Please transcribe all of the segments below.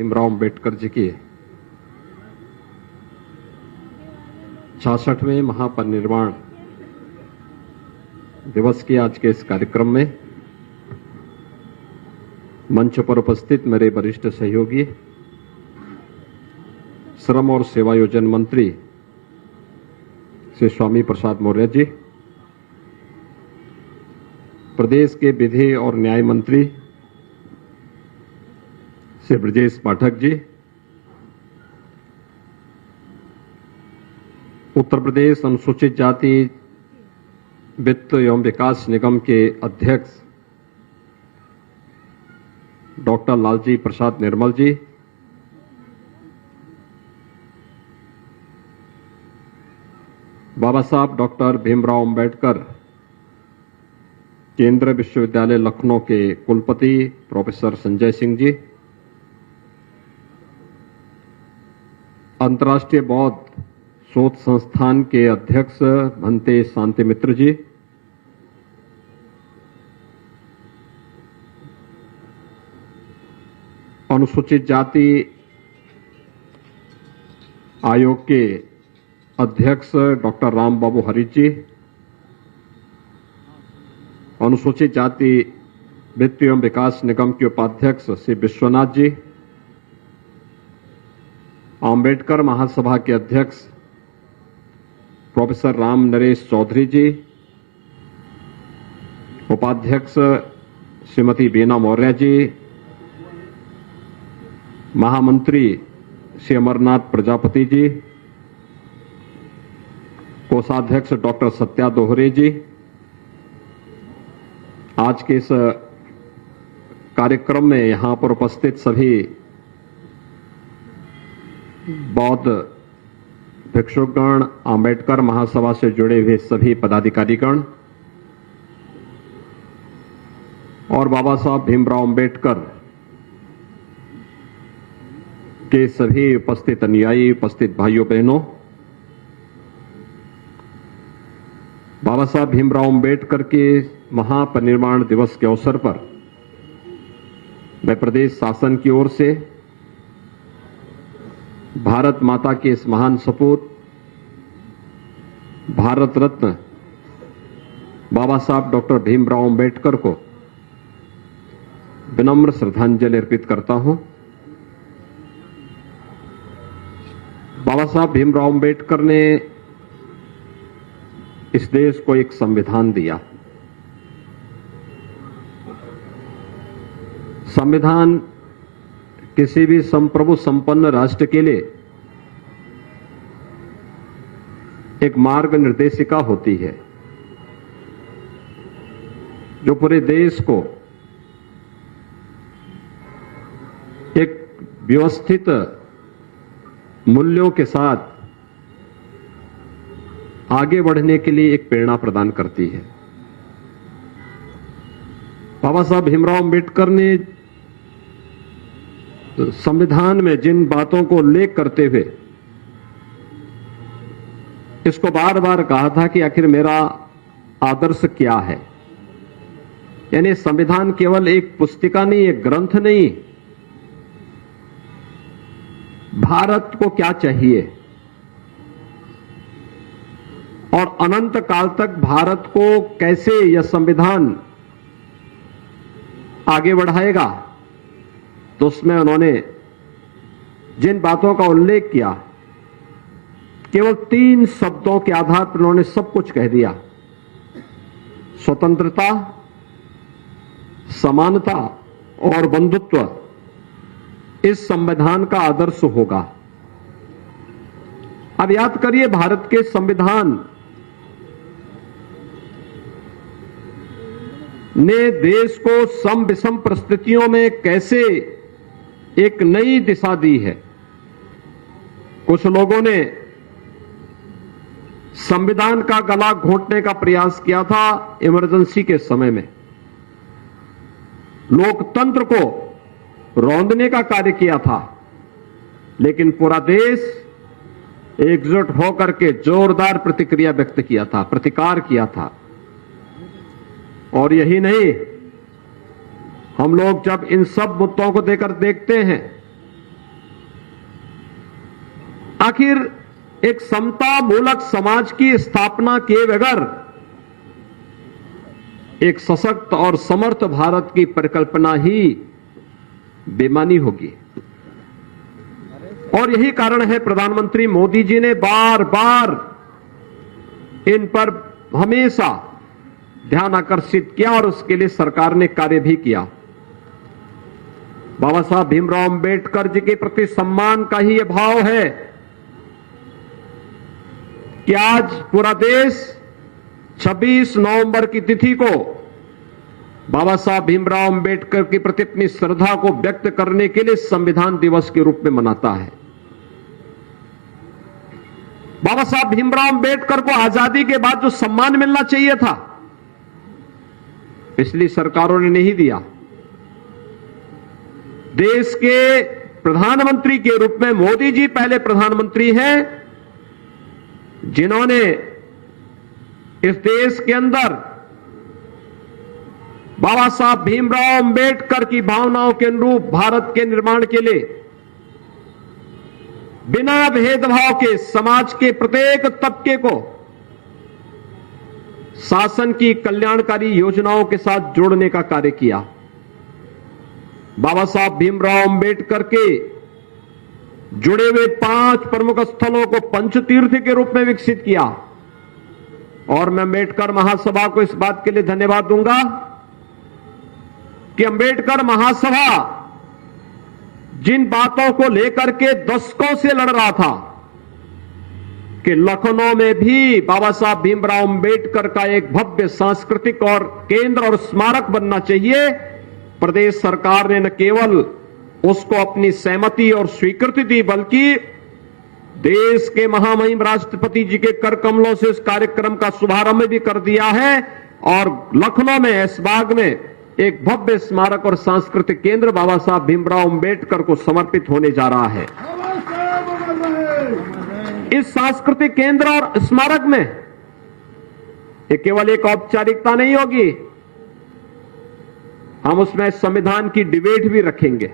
भीमराव अंबेडकर जी की 66वें महापरिनिर्वाण दिवस के आज के इस कार्यक्रम में मंच पर उपस्थित मेरे वरिष्ठ सहयोगी, श्रम और सेवायोजन मंत्री श्री स्वामी प्रसाद मौर्य जी, प्रदेश के विधि और न्याय मंत्री श्री ब्रजेश पाठक जी, उत्तर प्रदेश अनुसूचित जाति वित्त एवं विकास निगम के अध्यक्ष डॉक्टर लालजी प्रसाद निर्मल जी, बाबा साहब डॉक्टर भीमराव अंबेडकर केंद्रीय विश्वविद्यालय लखनऊ के कुलपति प्रोफेसर संजय सिंह जी, अंतर्राष्ट्रीय बौद्ध शोध संस्थान के अध्यक्ष भंते शांति मित्र जी, अनुसूचित जाति आयोग के अध्यक्ष डॉक्टर राम बाबू हरीश जी, अनुसूचित जाति वित्त एवं विकास निगम के उपाध्यक्ष श्री विश्वनाथ जी, अंबेडकर महासभा के अध्यक्ष प्रोफेसर राम नरेश चौधरी जी, उपाध्यक्ष श्रीमती बीना मौर्य जी, महामंत्री श्री अमरनाथ प्रजापति जी, कोषाध्यक्ष डॉक्टर सत्या दोहरे जी, आज के इस कार्यक्रम में यहां पर उपस्थित सभी बौद्ध भिक्षुगण, अंबेडकर महासभा से जुड़े हुए सभी पदाधिकारीगण और बाबा साहब भीमराव अंबेडकर के सभी उपस्थित अनुयायी, उपस्थित भाइयों बहनों, बाबा साहब भीमराव अंबेडकर के महापरिनिर्वाण दिवस के अवसर पर मैं प्रदेश शासन की ओर से भारत माता के इस महान सपूत भारत रत्न बाबा साहब डॉक्टर भीमराव अंबेडकर को विनम्र श्रद्धांजलि अर्पित करता हूं। बाबा साहब भीमराव अंबेडकर ने इस देश को एक संविधान दिया। संविधान किसी भी संप्रभु संपन्न राष्ट्र के लिए एक मार्ग निर्देशिका होती है जो पूरे देश को एक व्यवस्थित मूल्यों के साथ आगे बढ़ने के लिए एक प्रेरणा प्रदान करती है। बाबा साहब भीमराव अंबेडकर ने संविधान में जिन बातों को उल्लेख करते हुए इसको बार बार कहा था कि आखिर मेरा आदर्श क्या है, यानी संविधान केवल एक पुस्तिका नहीं, एक ग्रंथ नहीं, भारत को क्या चाहिए और अनंत काल तक भारत को कैसे यह संविधान आगे बढ़ाएगा। तो उसमें उन्होंने जिन बातों का उल्लेख किया, केवल 3 शब्दों के आधार पर उन्होंने सब कुछ कह दिया। स्वतंत्रता, समानता और बंधुत्व इस संविधान का आदर्श होगा। अब याद करिए, भारत के संविधान ने देश को सम विषम परिस्थितियों में कैसे एक नई दिशा दी है। कुछ लोगों ने संविधान का गला घोंटने का प्रयास किया था इमरजेंसी के समय में, लोकतंत्र को रौंदने का कार्य किया था, लेकिन पूरा देश एकजुट होकर के जोरदार प्रतिक्रिया व्यक्त किया था, प्रतिकार किया था। और यही नहीं, हम लोग जब इन सब मुद्दों को देकर देखते हैं आखिर एक समता मूलक समाज की स्थापना किए बगैर एक सशक्त और समर्थ भारत की परिकल्पना ही बेमानी होगी। और यही कारण है प्रधानमंत्री मोदी जी ने बार बार इन पर हमेशा ध्यान आकर्षित किया और उसके लिए सरकार ने कार्य भी किया। बाबा साहब भीमराव अंबेडकर जी के प्रति सम्मान का ही यह भाव है कि आज पूरा देश 26 नवंबर की तिथि को बाबा साहब भीमराव अंबेडकर के प्रति अपनी श्रद्धा को व्यक्त करने के लिए संविधान दिवस के रूप में मनाता है। बाबा साहब भीमराव अंबेडकर को आजादी के बाद जो सम्मान मिलना चाहिए था, पिछली सरकारों ने नहीं दिया। देश के प्रधानमंत्री के रूप में मोदी जी पहले प्रधानमंत्री हैं जिन्होंने इस देश के अंदर बाबा साहब भीमराव अंबेडकर की भावनाओं के अनुरूप भारत के निर्माण के लिए बिना भेदभाव के समाज के प्रत्येक तबके को शासन की कल्याणकारी योजनाओं के साथ जोड़ने का कार्य किया। बाबा साहब भीमराव अंबेडकर के जुड़े हुए 5 प्रमुख स्थलों को पंचतीर्थ के रूप में विकसित किया। और मैं अंबेडकर महासभा को इस बात के लिए धन्यवाद दूंगा कि अंबेडकर महासभा जिन बातों को लेकर के दशकों से लड़ रहा था कि लखनऊ में भी बाबा साहब भीमराव अंबेडकर का एक भव्य सांस्कृतिक और केंद्र और स्मारक बनना चाहिए, प्रदेश सरकार ने न केवल उसको अपनी सहमति और स्वीकृति दी बल्कि देश के महामहिम राष्ट्रपति जी के कर कमलों से इस कार्यक्रम का शुभारंभ भी कर दिया है। और लखनऊ में ऐशबाग में एक भव्य स्मारक और सांस्कृतिक केंद्र बाबा साहब भीमराव अंबेडकर को समर्पित होने जा रहा है। इस सांस्कृतिक केंद्र और स्मारक में ये केवल एक औपचारिकता नहीं होगी, हम उसमें संविधान की डिबेट भी रखेंगे।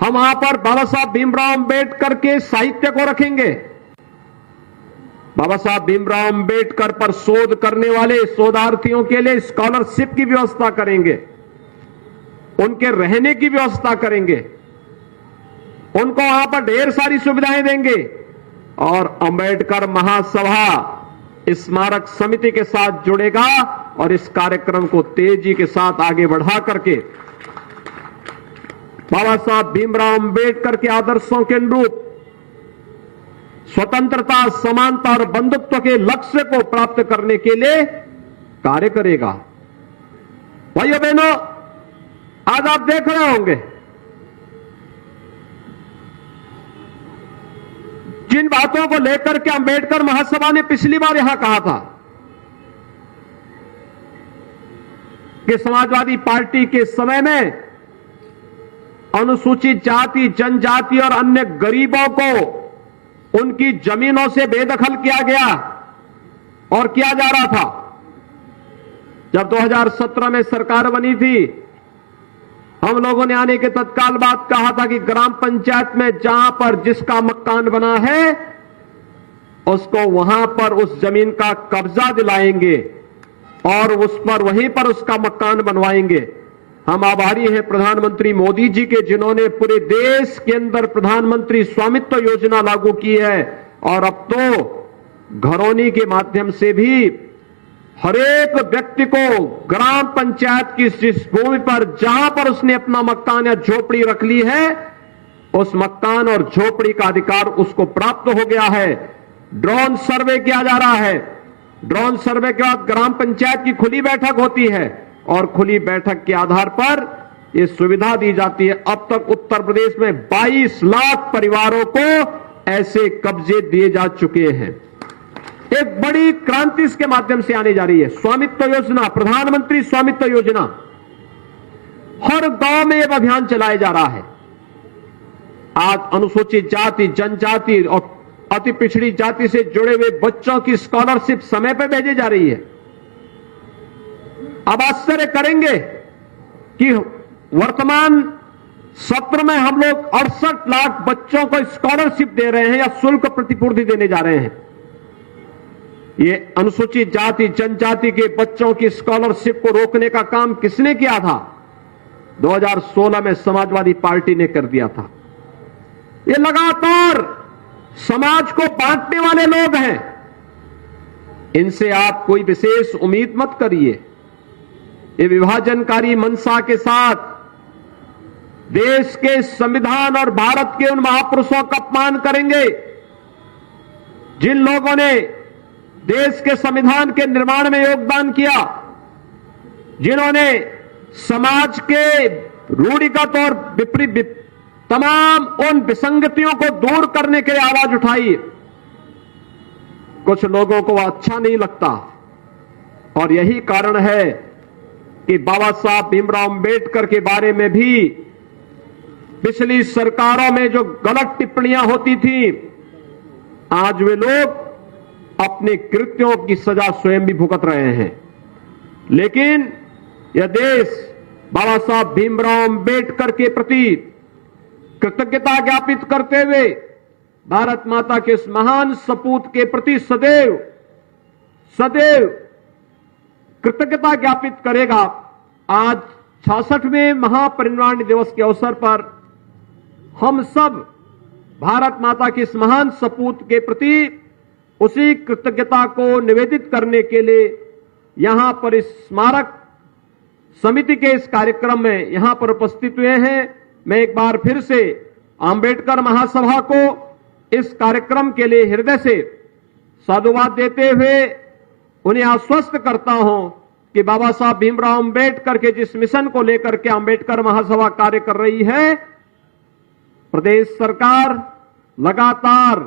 हम वहां पर बाबा साहब भीमराव अंबेडकर के साहित्य को रखेंगे। बाबा साहब भीमराव अंबेडकर पर शोध करने वाले शोधार्थियों के लिए स्कॉलरशिप की व्यवस्था करेंगे, उनके रहने की व्यवस्था करेंगे, उनको वहां पर ढेर सारी सुविधाएं देंगे। और अंबेडकर महासभा स्मारक समिति के साथ जुड़ेगा और इस कार्यक्रम को तेजी के साथ आगे बढ़ा करके बाबा साहब भीमराव अंबेडकर के आदर्शों के अनुरूप स्वतंत्रता, समानता और बंधुत्व के लक्ष्य को प्राप्त करने के लिए कार्य करेगा। भाइयों बहनों, आज आप देख रहे होंगे जिन बातों को लेकर के अंबेडकर महासभा ने पिछली बार यहां कहा था कि समाजवादी पार्टी के समय में अनुसूचित जाति, जनजाति और अन्य गरीबों को उनकी जमीनों से बेदखल किया गया और किया जा रहा था। जब 2017 में सरकार बनी थी, हम लोगों ने आने के तत्काल बाद कहा था कि ग्राम पंचायत में जहां पर जिसका मकान बना है उसको वहां पर उस जमीन का कब्जा दिलाएंगे और उस पर वहीं पर उसका मकान बनवाएंगे। हम आभारी हैं प्रधानमंत्री मोदी जी के, जिन्होंने पूरे देश के अंदर प्रधानमंत्री स्वामित्व योजना लागू की है और अब तो घरौनी के माध्यम से भी हर एक व्यक्ति को ग्राम पंचायत की जिस भूमि पर जहां पर उसने अपना मकान या झोपड़ी रख ली है उस मकान और झोपड़ी का अधिकार उसको प्राप्त हो गया है। ड्रोन सर्वे किया जा रहा है। ड्रोन सर्वे के बाद ग्राम पंचायत की खुली बैठक होती है और खुली बैठक के आधार पर यह सुविधा दी जाती है। अब तक उत्तर प्रदेश में 22 लाख परिवारों को ऐसे कब्जे दिए जा चुके हैं। एक बड़ी क्रांति इसके माध्यम से आने जा रही है। स्वामित्व योजना, प्रधानमंत्री स्वामित्व योजना, हर गांव में यह अभियान चलाया जा रहा है। आज अनुसूचित जाति, जनजाति और अति पिछड़ी जाति से जुड़े हुए बच्चों की स्कॉलरशिप समय पर भेजी जा रही है। अब आश्चर्य करेंगे कि वर्तमान सत्र में हम लोग 68 लाख बच्चों को स्कॉलरशिप दे रहे हैं या शुल्क प्रतिपूर्ति देने जा रहे हैं। ये अनुसूचित जाति जनजाति के बच्चों की स्कॉलरशिप को रोकने का काम किसने किया था? 2016 में समाजवादी पार्टी ने कर दिया था। ये लगातार समाज को बांटने वाले लोग हैं, इनसे आप कोई विशेष उम्मीद मत करिए। ये विभाजनकारी मंशा के साथ देश के संविधान और भारत के उन महापुरुषों का अपमान करेंगे जिन लोगों ने देश के संविधान के निर्माण में योगदान किया, जिन्होंने समाज के रूढ़िगत और विपरीत तमाम उन विसंगतियों को दूर करने के लिए आवाज उठाई। कुछ लोगों को अच्छा नहीं लगता और यही कारण है कि बाबा साहब भीमराव अंबेडकर के बारे में भी पिछली सरकारों में जो गलत टिप्पणियां होती थी, आज वे लोग अपने कृत्यों की सजा स्वयं भी भुगत रहे हैं। लेकिन यह देश बाबा साहब भीमराव अंबेडकर के प्रति कृतज्ञता ज्ञापित करते हुए भारत माता के इस महान सपूत के प्रति सदैव सदैव कृतज्ञता ज्ञापित करेगा। आज 66वें महापरिनिर्वाण दिवस के अवसर पर हम सब भारत माता की इस महान सपूत के प्रति उसी कृतज्ञता को निवेदित करने के लिए यहां पर इस स्मारक समिति के इस कार्यक्रम में यहां पर उपस्थित हुए हैं। मैं एक बार फिर से अंबेडकर महासभा को इस कार्यक्रम के लिए हृदय से साधुवाद देते हुए उन्हें आश्वस्त करता हूं कि बाबा साहब भीमराव अंबेडकर के जिस मिशन को लेकर के अंबेडकर महासभा कार्य कर रही है, प्रदेश सरकार लगातार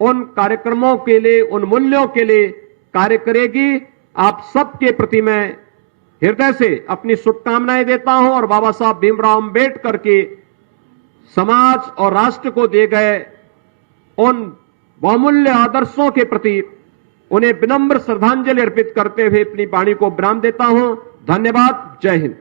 उन कार्यक्रमों के लिए, उन मूल्यों के लिए कार्य करेगी। आप सबके प्रति मैं हृदय से अपनी शुभकामनाएं देता हूं और बाबा साहब भीमराव अंबेडकर के समाज और राष्ट्र को दिए गए उन बहुमूल्य आदर्शों के प्रति उन्हें विनम्र श्रद्धांजलि अर्पित करते हुए अपनी वाणी को विराम देता हूं। धन्यवाद। जय हिंद।